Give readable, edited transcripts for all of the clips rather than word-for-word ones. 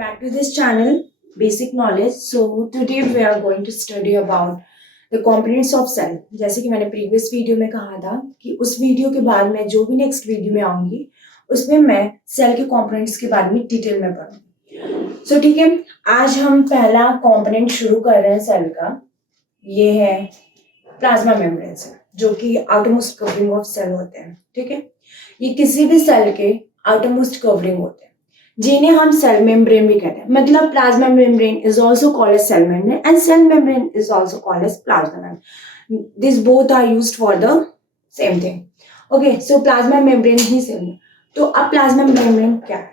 back to this channel, Basic Knowledge. So today we are going to study about the components of cell. जैसे कि मैंने previous video में कहा था कि उस वीडियो के बाद मैं जो भी नेक्स्ट वीडियो में आऊंगी उसमें मैं सेल के कंपोनेंट्स के बारे में डिटेल में पढ़ूंगी. सो ठीक है, आज हम पहला कंपोनेंट शुरू कर रहे हैं सेल का. ये है प्लाज्मा मेम्ब्रेन सेल, जो कि आउटरमोस्ट कवरिंग ऑफ सेल होते हैं. ठीक है, ये किसी भी सेल के आउटरमोस्ट कवरिंग होते हैं जिन्हें हम सेल मेम्ब्रेन भी कहते हैं. मतलब plasma membrane is also called as cell membrane and cell membrane is also called as plasma membrane. This both are used for the same thing. Okay, so plasma membrane ही cell. तो अब plasma membrane क्या है?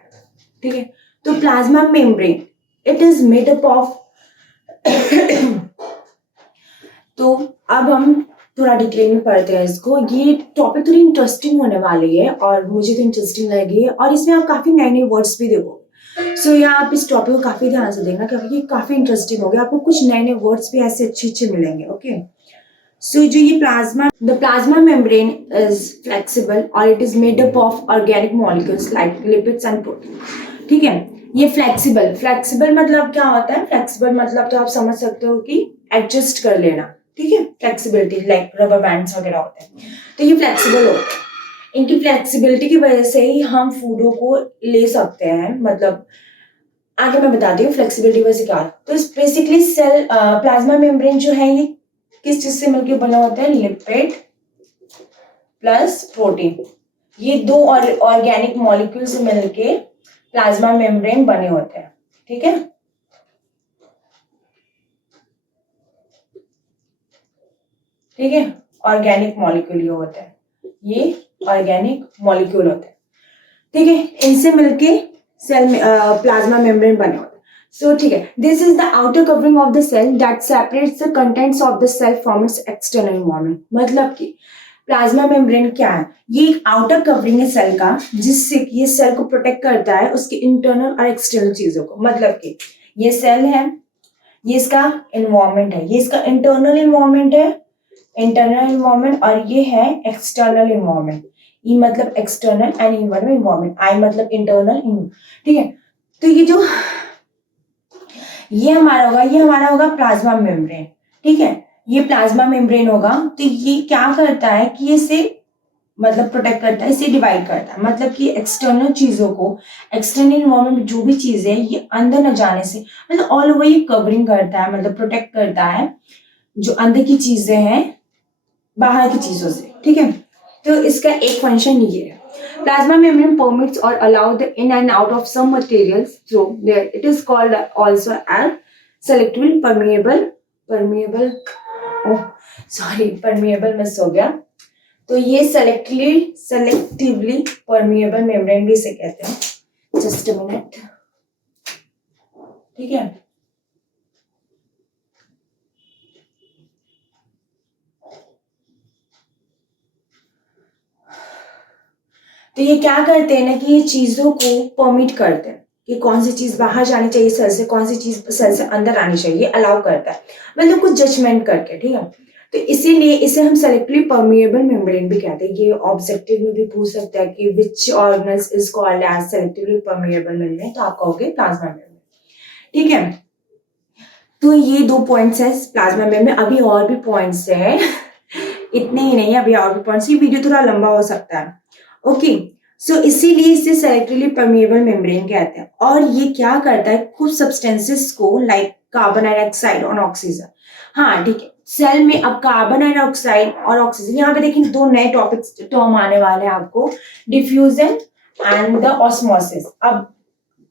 ठीक है, तो plasma membrane it is made up of तो अब हम थोड़ा डिटेल में पढ़ते हैं इसको. ये टॉपिक थोड़ी इंटरेस्टिंग होने वाली है और मुझे तो इंटरेस्टिंग लगी है और इसमें आप काफी नए नए वर्ड्स भी देखोगे. सो या आप इस टॉपिक को काफी ध्यान से देखना क्योंकि ये काफी इंटरेस्टिंग होगा. आपको कुछ नए नए वर्ड्स भी ऐसे अच्छे अच्छे मिलेंगे. ओके, सो जो ये the plasma membrane is flexible और it is made up of organic molecules like lipids and protein. ठीक है, ये फ्लेक्सिबल मतलब क्या होता है? फ्लेक्सिबल मतलब तो आप समझ सकते हो कि एडजस्ट कर लेना. ठीक है, फ्लेक्सिबिलिटी लाइक रबर बैंड्स वगैरह होते हैं, तो ये फ्लेक्सिबल होते हैं. इनकी फ्लेक्सिबिलिटी की वजह से ही हम फूडों को ले सकते हैं. मतलब आगे मैं बताती हूँ फ्लेक्सिबिलिटी वजह से क्या है. तो बेसिकली सेल प्लाज्मा मेम्ब्रेन जो है ये किस चीज से मिलकर बना होता है? Lipid plus protein. ये दो ऑर्गेनिक मॉलिक्यूल से मिलके प्लाज्मा मेम्ब्रेन बने होते हैं. ठीक है, ठीक है, ऑर्गेनिक मॉलिक्यूल ये होते हैं. ये ऑर्गेनिक मॉलिक्यूल होते हैं. ठीक है, इनसे मिलके सेल में प्लाज्मा मेम्ब्रेन बने होते हैं. सो ठीक है, this is the outer covering of the cell that separates the contents of the cell from its external environment. मतलब कि प्लाज्मा मेम्ब्रेन क्या है? ये एक आउटर कवरिंग है सेल का जिससे ये सेल को प्रोटेक्ट करता है उसके इंटरनल और एक्सटर्नल चीजों को. मतलब कि ये सेल है, ये इसका एनवायरनमेंट है, ये इसका इंटरनल एनवायरनमेंट है, इंटरनल एनवायरनमेंट, और ये है एक्सटर्नल एनवायरनमेंट. ई मतलब एक्सटर्नल एंड एनवायरनमेंट, आई मतलब इंटरनल. ठीक है, तो ये हमारा होगा प्लाज्मा मेम्ब्रेन. ठीक है, ये प्लाज्मा मेम्ब्रेन होगा. तो ये क्या करता है कि इसे मतलब प्रोटेक्ट करता है, इसे डिवाइड करता है. मतलब कि एक्सटर्नल चीजों को, एक्सटर्नल एनवायरनमेंट जो भी चीज है ये अंदर न जाने से मतलब ऑल ओवर ये कवरिंग करता है, मतलब प्रोटेक्ट करता है जो अंदर की चीजें हैं बाहर की चीजों से. ठीक है, तो इसका एक फंक्शन ये है. Plasma membrane permits or allow the in and out of some materials through there. It is called also as selectively permeable miss हो गया. तो ये selectively permeable membrane भी इसे कहते हैं. Just a minute. ठीक है, तो ये क्या करते हैं ना कि ये चीजों को परमिट करते हैं कि कौन सी चीज बाहर जानी चाहिए सेल से, कौन सी चीज सेल से अंदर आनी चाहिए, अलाउ करता है. मतलब कुछ जजमेंट करके. ठीक है, तो इसीलिए इसे हम सेलेक्टिवली परमिएबल मेम्ब्रेन भी कहते हैं. ये ऑब्जेक्टिव में भी पूछ सकता है कि which organelles is called as selectively permeable membrane, तो आप कहोगे प्लाज्मा मेम्ब्रेन. ठीक है, तो ये 2 पॉइंट्स है प्लाज्मा मेम्ब्रेन. अभी और भी पॉइंट्स है इतने ही नहीं, अभी और भी पॉइंट्स. ये वीडियो थोड़ा लंबा हो सकता है. ओके, सो इसीलिए इसे सेलेक्टिवली परमिएबल मेम्ब्रेन कहते हैं. और ये क्या करता है? कुछ सब्सटेंसेस को लाइक कार्बन डाइऑक्साइड और ऑक्सीजन. हाँ ठीक है, सेल में अब कार्बन डाइऑक्साइड और ऑक्सीजन, यहाँ पे देखिए 2 नए टॉपिक्स टर्म आने वाले हैं आपको, डिफ्यूजन एंड द ऑस्मोसिस. अब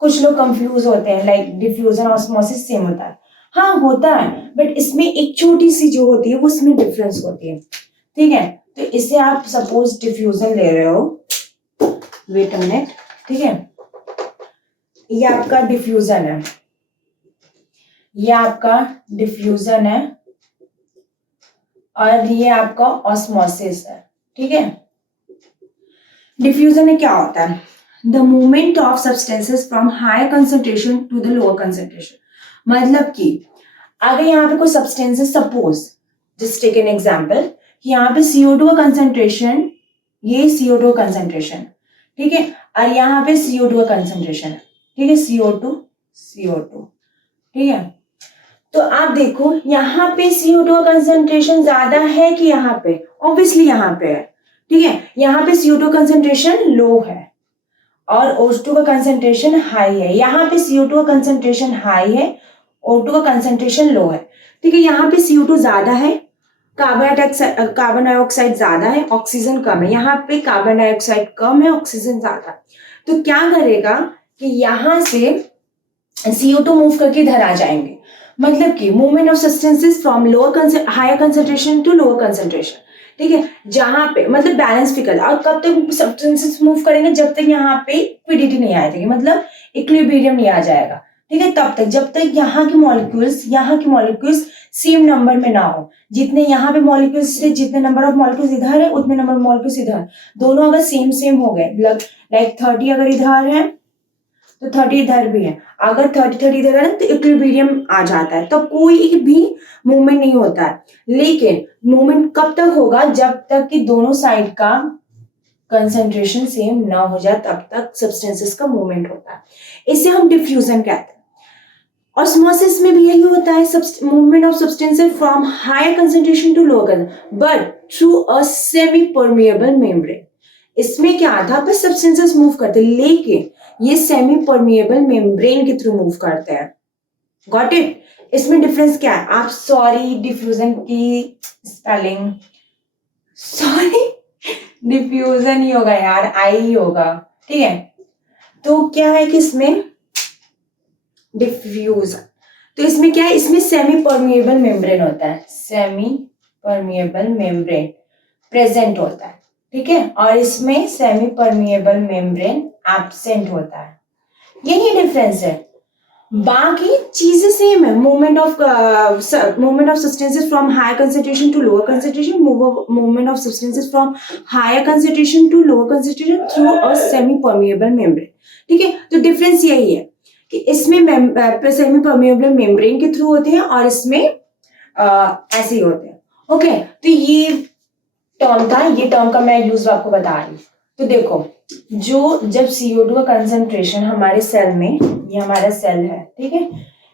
कुछ लोग कंफ्यूज होते हैं लाइक डिफ्यूजन ऑस्मोसिस सेम होता है. हाँ होता है, बट इसमें एक छोटी सी जो होती है वो उसमें डिफरेंस होती है. ठीक है, तो इसे आप सपोज डिफ्यूजन ले रहे हो, वेट अ मिनट. ठीक है, ये आपका डिफ्यूजन है, ये आपका डिफ्यूजन है और ये आपका ऑस्मोसिस है. ठीक है, डिफ्यूजन में क्या होता है? The movement of substances from higher concentration to the lower concentration. मतलब कि अगर यहाँ पे कोई substances, suppose just take an example, यहाँ पे CO2 का कंसंट्रेशन, ये CO2 कंसंट्रेशन. ठीक है, और यहाँ पे CO2 का कंसंट्रेशन है. ठीक है, CO2 CO2, ठीक है। तो आप देखो यहाँ पे CO2 का कंसेंट्रेशन ज्यादा है कि यहाँ पे, ऑब्वियसली यहाँ पे है, ठीक है। यहाँ पे CO2 कंसेंट्रेशन लो है और O2 का कंसेंट्रेशन हाई है। यहाँ पे CO2 का कंसेंट्रेशन हाई है, O2 का कंसेंट्रेशन लो है, ठीक है। यहाँ पे CO2 ज्यादा है, कार्बन डाइऑक्साइड ज्यादा है, ऑक्सीजन कम है। यहाँ पे कार्बन डाइऑक्साइड कम है, ऑक्सीजन ज्यादा है। तो क्या करेगा कि यहाँ से CO2 मूव करके इधर आ जाएंगे, मतलब कि movement of substances from lower higher concentration to lower concentration, ठीक है। जहां पे मतलब बैलेंस भी कर, और कब तक सब्सटेंसेस मूव करेंगे, जब तक यहाँ पे इक्विडिटी नहीं आ जाएगी, मतलब इक्विलिब्रियम नहीं आ जाएगा, ठीक है। तब तक जब तक यहाँ की मॉलिक्यूल्स सेम नंबर में ना हो, जितने यहाँ पे मॉलिक्यूल्स से जितने नंबर ऑफ मॉलिक्यूल्स इधर है उतने नंबर ऑफ मॉलिक्यूल्स इधर, दोनों अगर सेम सेम हो गए, लाइक 30 अगर इधर है तो 30 इधर भी है, अगर 30 इधर है तो इक्विलिब्रियम आ जाता है, तो कोई भी मूवमेंट नहीं होता है। लेकिन मूवमेंट कब तक होगा, जब तक कि दोनों साइड का कंसंट्रेशन सेम ना हो जाए, तब तक सब्सटेंसेस का मूवमेंट होता है। इसे हम डिफ्यूजन कहते हैं। ऑस्मोसिस में भी यही होता है, movement of substances from higher concentration to lower, but through a semi permeable membrane. इसमें क्या था, बस सब्सटेंसेस मूव करते, लेकिन ये सेमी परमिएबल मेम्ब्रेन के थ्रू मूव करते हैं। Got it. इसमें डिफरेंस क्या है, आप सॉरी डिफ्यूजन की स्पेलिंग, सॉरी डिफ्यूजन ही होगा यार, आई ही होगा, ठीक है। तो क्या है कि इसमें डिफ्यूजन, तो इसमें क्या है, इसमें सेमी परमिएबल मेम्ब्रेन होता है, सेमी परमिएबल मेम्ब्रेन प्रेजेंट होता है, ठीक है। और इसमें सेमी परमिएबल मेम्ब्रेन एब्सेंट होता है, यही डिफरेंस है। बाकी चीजें सेम है, movement of substances from higher concentration to lower concentration, movement of substances from higher concentration to lower concentration through a semi permeable membrane, ठीक है। तो डिफरेंस यही है कि इसमें सेमी परमिएबल मेम्ब्रेन के थ्रू होते हैं और इसमें ऐसे ही होते हैं। ओके, तो ये टर्म था, ये टर्म का मैं यूज आपको बता रही हूँ। तो देखो, जब CO2 का कंसंट्रेशन हमारे सेल में, ये हमारा सेल है, ठीक है,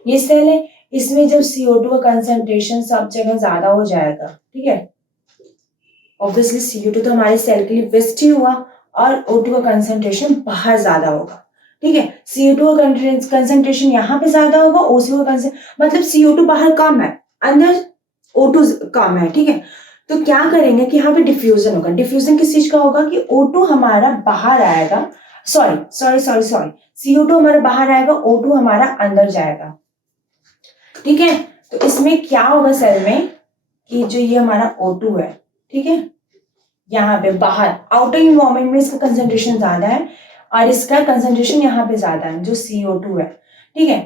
ये सेल है, इसमें जब CO2 का कंसंट्रेशन सब जगह ज्यादा हो जाएगा, ठीक है, ऑब्वियसली CO2 तो हमारे सेल के लिए वेस्ट ही हुआ और O2 का कंसंट्रेशन बाहर ज्यादा होगा, ठीक है। CO2 का कंसंट्रेशन यहाँ पे ज्यादा होगा, O2 का मतलब CO2 बाहर कम है, अंदर O2 कम है, ठीक है। तो क्या करेंगे कि यहाँ पे डिफ्यूजन होगा। डिफ्यूजन किस चीज का होगा कि O2 हमारा बाहर आएगा, सॉरी CO2 हमारा बाहर आएगा, O2 हमारा अंदर जाएगा, ठीक है। तो इसमें क्या होगा सेल में कि जो ये हमारा O2 है, ठीक है, यहाँ पे बाहर आउटर इन्वायरमेंट में इसका कंसंट्रेशन ज्यादा है और इसका कंसंट्रेशन यहाँ पे ज्यादा है, जो CO2 है, ठीक है।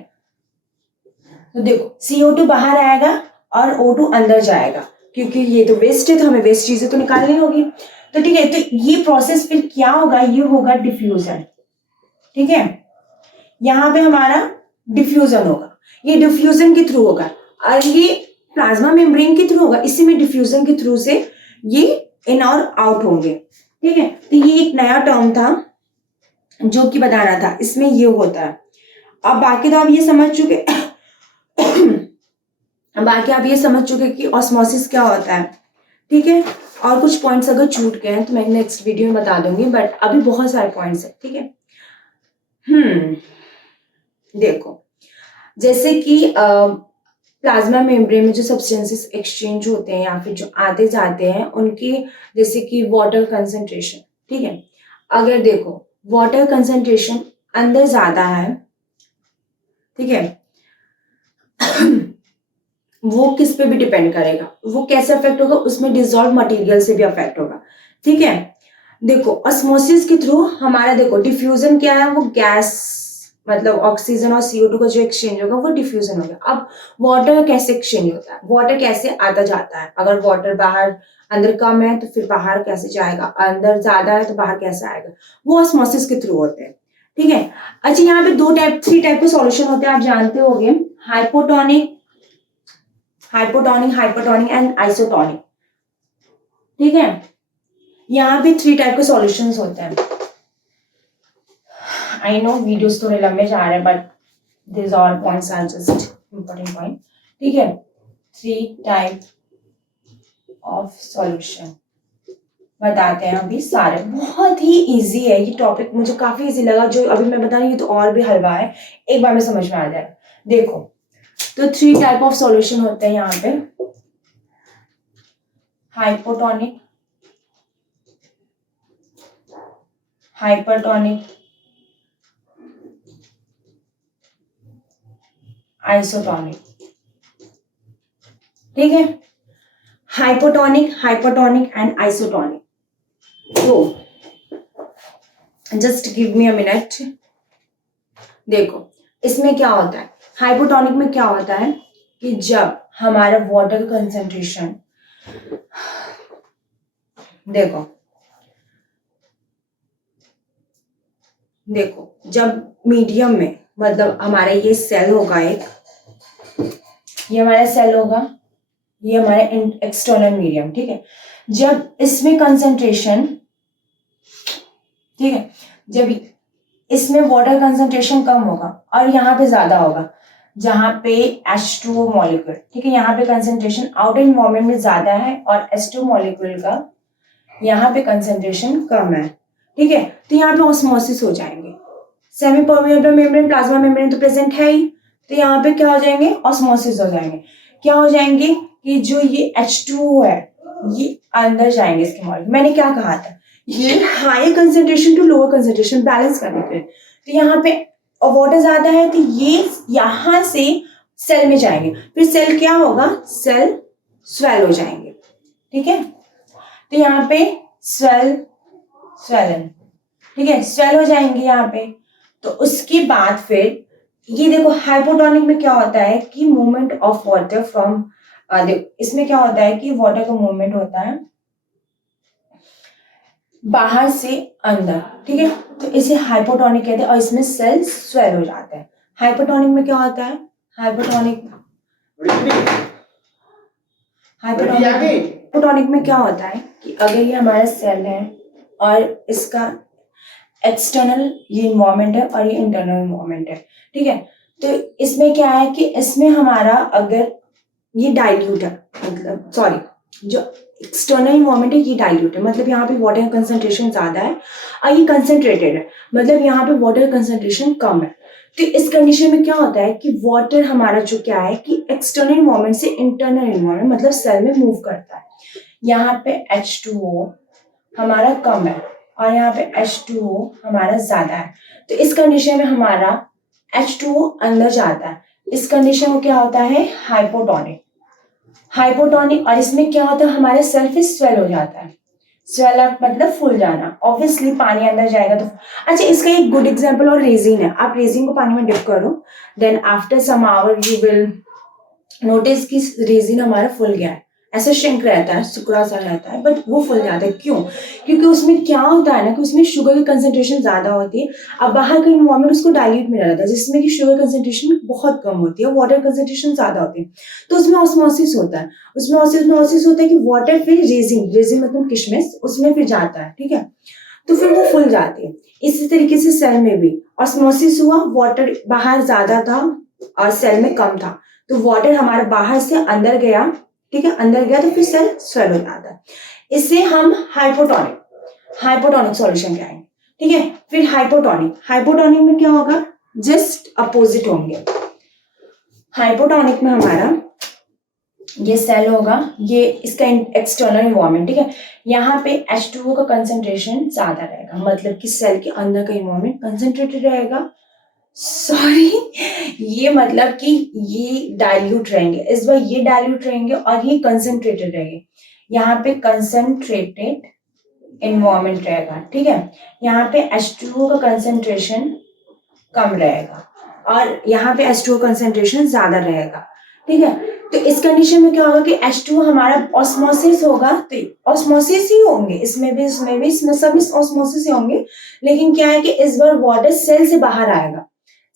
तो देखो CO2 बाहर आएगा और O2 अंदर जाएगा, क्योंकि ये तो वेस्ट है, तो हमें वेस्ट चीजें तो निकालनी होगी, तो ठीक है। तो ये प्रोसेस फिर क्या होगा, ये होगा डिफ्यूजन, ठीक है। यहाँ पे हमारा डिफ्यूजन होगा, ये डिफ्यूजन के थ्रू होगा और ये प्लाज्मा मेम्ब्रेन के थ्रू होगा, इसी में डिफ्यूजन के थ्रू से ये इन और आउट होंगे, ठीक है। तो ये एक नया टर्म था जो कि बता रहा था, इसमें ये होता है। अब बाकी तो आप ये समझ चुके बाकी आप ये समझ चुके कि ऑस्मोसिस क्या होता है, ठीक है। और कुछ पॉइंट्स अगर छूट गए हैं तो मैं नेक्स्ट वीडियो में बता दूंगी, बट अभी बहुत सारे पॉइंट्स हैं, ठीक है। देखो, जैसे कि प्लाज्मा मेम्ब्रेन में जो सब्सटेंसेस एक्सचेंज होते हैं या फिर जो आते जाते हैं उनके, जैसे कि वाटर कंसंट्रेशन, ठीक है। अगर देखो वाटर कंसंट्रेशन अंदर ज्यादा है, ठीक है, वो किस पे भी डिपेंड करेगा, वो कैसे अफेक्ट होगा, उसमें डिसॉल्व मटेरियल से भी अफेक्ट होगा, ठीक है। देखो ऑस्मोसिस के थ्रू हमारा, देखो डिफ्यूजन क्या है, वो गैस मतलब ऑक्सीजन और CO2 का जो एक्सचेंज होगा वो डिफ्यूजन होगा। अब वाटर कैसे एक्सचेंज होता है, वाटर कैसे आता जाता है, अगर वाटर बाहर अंदर कम है तो फिर बाहर कैसे जाएगा, अंदर ज्यादा है तो बाहर कैसे आएगा, वो ऑस्मोसिस के थ्रू होते हैं, ठीक है। अच्छा, यहाँ पे 3 टाइप के सॉल्यूशन होते हैं, आप जानते होंगे, हाइपोटोनिक एंड आइसोटोनिक, ठीक है। यहाँ पे 3 टाइप के सॉल्यूशंस होते हैं। आई नो वीडियोस थोड़े लंबे जा रहे हैं, but this all points are just important point, ठीक है। 3 टाइप ऑफ सॉल्यूशन बताते हैं अभी सारे, बहुत ही इजी है ये टॉपिक, मुझे काफी इजी लगा, जो अभी मैं बता रही हूँ तो और भी हलवा है, एक बार में समझ में आ जाएगा। देखो, तो 3 टाइप ऑफ सॉल्यूशन होते हैं यहाँ पे, हाइपोटोनिक, हाइपरटोनिक, आइसोटोनिक, ठीक है। Hypotonic, hypertonic and isotonic. तो just give me a minute. देखो इसमें क्या होता है, हाइपोटोनिक में क्या होता है कि जब हमारा वाटर कंसंट्रेशन, देखो देखो जब मीडियम में, मतलब हमारा ये सेल होगा एक, ये हमारा सेल होगा, ये हमारा एक्सटर्नल मीडियम, ठीक है। जब इसमें कंसंट्रेशन, ठीक है, जब इसमें वाटर कंसंट्रेशन कम होगा और यहाँ पे ज्यादा होगा, जहाँ पे H2O मॉलिक्यूल, ठीक है, यहाँ पे कंसंट्रेशन आउटर एनवायरनमेंट में ज्यादा है और H2O मॉलिक्यूल का यहाँ पे कंसंट्रेशन कम है, ठीक है। तो यहाँ पे ऑस्मोसिस हो जाएंगे, semi permeable membrane, plasma membrane तो प्रेजेंट है ही, तो यहाँ पे क्या हो जाएंगे, ऑस्मोसिस हो जाएंगे। क्या हो जाएंगे कि जो ये H2O है ये अंदर जाएंगे इसके मॉलिक्यूल, मैंने क्या कहा था, ये higher concentration to lower concentration balance करने के लिए, तो यहाँ पे वाटर ज्यादा है तो ये यहाँ से सेल में जाएंगे, फिर सेल क्या होगा, सेल स्वेल हो जाएंगे, ठीक है। तो यहाँ पे स्वेलन, ठीक है, स्वेल हो जाएंगे यहाँ पे। तो उसके बाद फिर ये देखो हाइपोटोनिक में क्या होता है कि मूवमेंट ऑफ वाटर फ्रॉम, देखो इसमें क्या होता है कि वाटर का मूवमेंट होता है बाहर से अंदर, ठीक है, तो इसे हाइपोटोनिक कहते हैं और इसमें सेल स्वेल हो जाता है। हाइपोटोनिक में क्या होता है, हाइपोटोनिक में क्या होता है कि अगर ये हमारा सेल है और इसका एक्सटर्नल ये इन्वायरमेंट है और ये इंटरनल इन्वायरमेंट है, ठीक है, तो इसमें क्या है कि इसमें हमारा अगर ये डाइल्यूट है, मतलब सॉरी जो एक्सटर्नल इन्वायरमेंट है ये डाइल्यूट है, मतलब यहाँ पे वाटर कंसंट्रेशन ज्यादा है और ये कंसंट्रेटेड है, मतलब यहाँ पे वाटर कंसंट्रेशन कम है। तो इस कंडीशन में क्या होता है कि वाटर हमारा जो क्या है कि एक्सटर्नल इन्वायरमेंट से इंटरनल इन्वायरमेंट मतलब सेल में मूव करता है। यहाँ पे H2O हमारा कम है और यहाँ पे H2O हमारा ज्यादा है, तो इस कंडीशन में हमारा H2O अंदर जाता है, इस कंडीशन में क्या होता है, हाइपोटोनिक। हाइपोटोनिक और इसमें क्या होता है, हमारे सेल फिर स्वेल हो जाता है, स्वेल अप मतलब फूल जाना, ऑब्वियसली पानी अंदर जाएगा तो। अच्छा इसका एक गुड एग्जांपल और रेजिन है, आप रेजिन को पानी में डिप करो, then after some hour you will notice कि रेजिन हमारा फूल गया है, ऐसा श्रिंक रहता है, सुकड़ा सा रहता है, बट वो फूल जाता है, क्यों, क्योंकि उसमें क्या होता है ना कि उसमें शुगर की कंसंट्रेशन ज्यादा होती है, अब बाहर का इन्वायरमेंट उसको डाइल्यूट में रहता है जिसमें कि शुगर कंसंट्रेशन बहुत कम होती है, वाटर कंसंट्रेशन ज्यादा होती है, तो उसमें ऑस्मोसिस होता है, उसमें ऑस्मोसिस होता है कि वाटर फिर रेजिन मतलब किशमिश उसमें फिर जाता है, ठीक है, तो फिर वो फूल जाती है। इसी तरीके से सेल में भी ऑस्मोसिस हुआ, वाटर बाहर ज्यादा था और सेल में कम था, तो वाटर हमारा बाहर से अंदर गया, ठीक है, अंदर गया तो फिर सेल स्वेल हो जाता है, इससे हम हाइपोटोनिक सॉल्यूशन कहेंगे, ठीक है। फिर हाइपोटोनिक में क्या होगा, जस्ट अपोजिट होंगे। हाइपोटोनिक में हमारा ये सेल होगा, ये इसका एक्सटर्नल इन्वायरमेंट, ठीक है, यहाँ पे H2O का कंसंट्रेशन ज्यादा रहेगा, मतलब कि सेल के अंदर का इन्वायरमेंट कंसंट्रेटेड रहेगा, सॉरी ये मतलब कि ये डाइल्यूट रहेंगे, इस बार ये डाइल्यूट रहेंगे और ये कंसंट्रेटेड रहेंगे, यहाँ पे कंसंट्रेटेड इन्वायरमेंट रहेगा, ठीक है, यहाँ पे H2O का कंसंट्रेशन कम रहेगा और यहाँ पे H2O कंसंट्रेशन ज्यादा रहेगा, ठीक है। तो इस कंडीशन में क्या होगा कि H2O हमारा ऑस्मोसिस होगा, तो ऑस्मोसिस ही होंगे इसमें भी इसमें सब ऑस्मोसिस ही होंगे, लेकिन क्या है कि इस बार वाटर सेल से बाहर आएगा,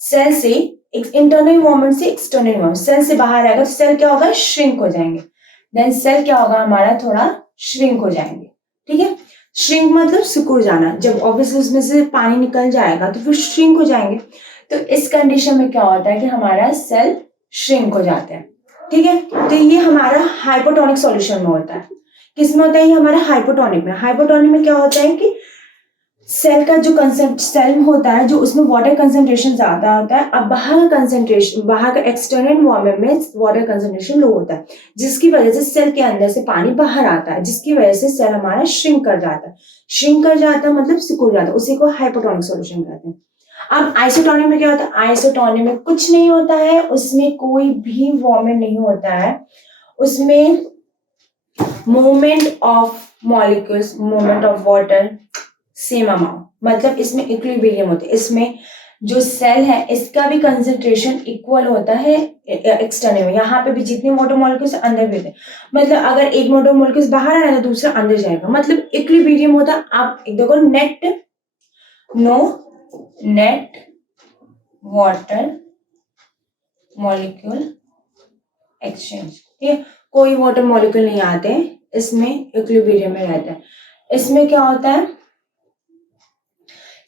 सेल से इंटरनल इन्वायरमेंट से एक्सटर्नल इन्वायरमेंट, सेल से बाहर आएगा तो सेल क्या होगा, श्रिंक हो जाएंगे, देन सेल क्या होगा हमारा थोड़ा श्रिंक हो जाएंगे, ठीक है। श्रिंक मतलब सिकुड़ जाना, जब ऑब्वियसली उसमें से पानी निकल जाएगा तो फिर श्रिंक हो जाएंगे, तो इस कंडीशन में क्या होता है कि हमारा सेल श्रिंक हो जाते हैं, ठीक है। तो ये हमारा हाइपोटोनिक सॉल्यूशन में होता है। किसमें होता है ये हमारा हाइपोटोनिक में। हाइपोटोनिक में क्या होता है कि सेल का जो सेल होता है जो उसमें वाटर कंसंट्रेशन ज्यादा होता है। अब बाहर का कंसंट्रेशन, बाहर का एक्सटर्नल एनवायरनमेंट में वाटर कंसंट्रेशन लो होता है, जिसकी वजह से सेल के अंदर से पानी बाहर आता है, जिसकी वजह से सेल हमारा श्रिंक कर जाता है। श्रिंक कर जाता है मतलब सिकुड़ जाता है, उसी को हाइपोटोनिक सॉल्यूशन कहते हैं। अब आइसोटोनिक में क्या होता है? आइसोटोनिक में कुछ नहीं होता है, उसमें कोई भी वॉर्मेंट नहीं होता है, उसमें movement of molecules, movement of water same amount, मतलब इसमें इक्विलिब्रियम होता है। इसमें जो सेल है इसका भी कंसंट्रेशन इक्वल होता है एक्सटर्नल में। यहाँ पे भी जितने वाटर मॉलिक्यूल्स अंदर भी होते हैं, मतलब अगर एक वाटर मॉलिक्यूल्स बाहर आ रहा है तो दूसरा अंदर जाएगा, मतलब इक्विलिब्रियम होता है। आप देखो नेट वाटर मॉलिक्यूल एक्सचेंज, ठीक है। कोई वाटर मॉलिक्यूल नहीं आते, इसमें इक्विलिब्रियम में रहता है। इसमें क्या होता है?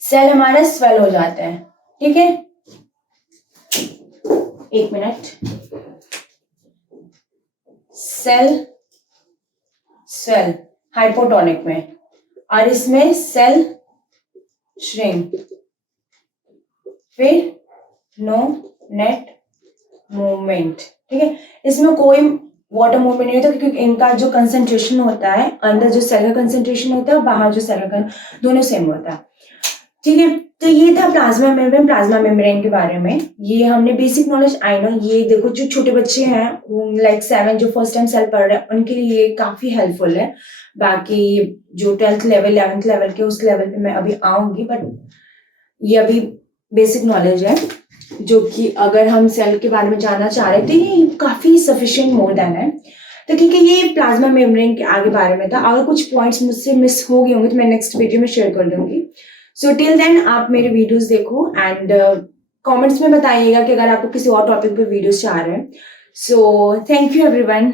सेल हमारा स्वेल हो जाता है, ठीक है। एक मिनट। सेल स्वेल हाइपोटोनिक में, और इसमें सेल श्रिंक, फिर नो नेट मूवमेंट, ठीक है। इसमें कोई वाटर मूवमेंट नहीं होता क्योंकि इनका जो कंसंट्रेशन होता है, अंदर जो सेल का कंसंट्रेशन होता है और बाहर जो सेल का दोनों सेम होता है, ठीक है। तो ये था प्लाज्मा मेम्ब्रेन, प्लाज्मा मेम्ब्रेन के बारे में। ये हमने बेसिक नॉलेज आई नो। ये देखो जो छोटे बच्चे हैं लाइक 7 जो फर्स्ट टाइम सेल पढ़ रहे हैं उनके लिए ये काफी हेल्पफुल है। बाकी जो 12th लेवल 11th लेवल के उस लेवल पे मैं अभी आऊंगी, बट ये अभी बेसिक नॉलेज है जो कि अगर हम सेल के बारे में जानना चाह रहे हैं तो ये काफी सफिशिएंट मोर देन है। तो ठीक है, ये प्लाज्मा मेम्ब्रेन के आगे बारे में था। अगर कुछ पॉइंट्स मुझसे मिस हो गए होंगे तो मैं नेक्स्ट वीडियो में शेयर कर दूंगी। सो टिल देन आप मेरे वीडियोस देखो एंड कमेंट्स में बताइएगा कि अगर आपको किसी और टॉपिक पे वीडियोस चाह रहे हैं। So thank you everyone.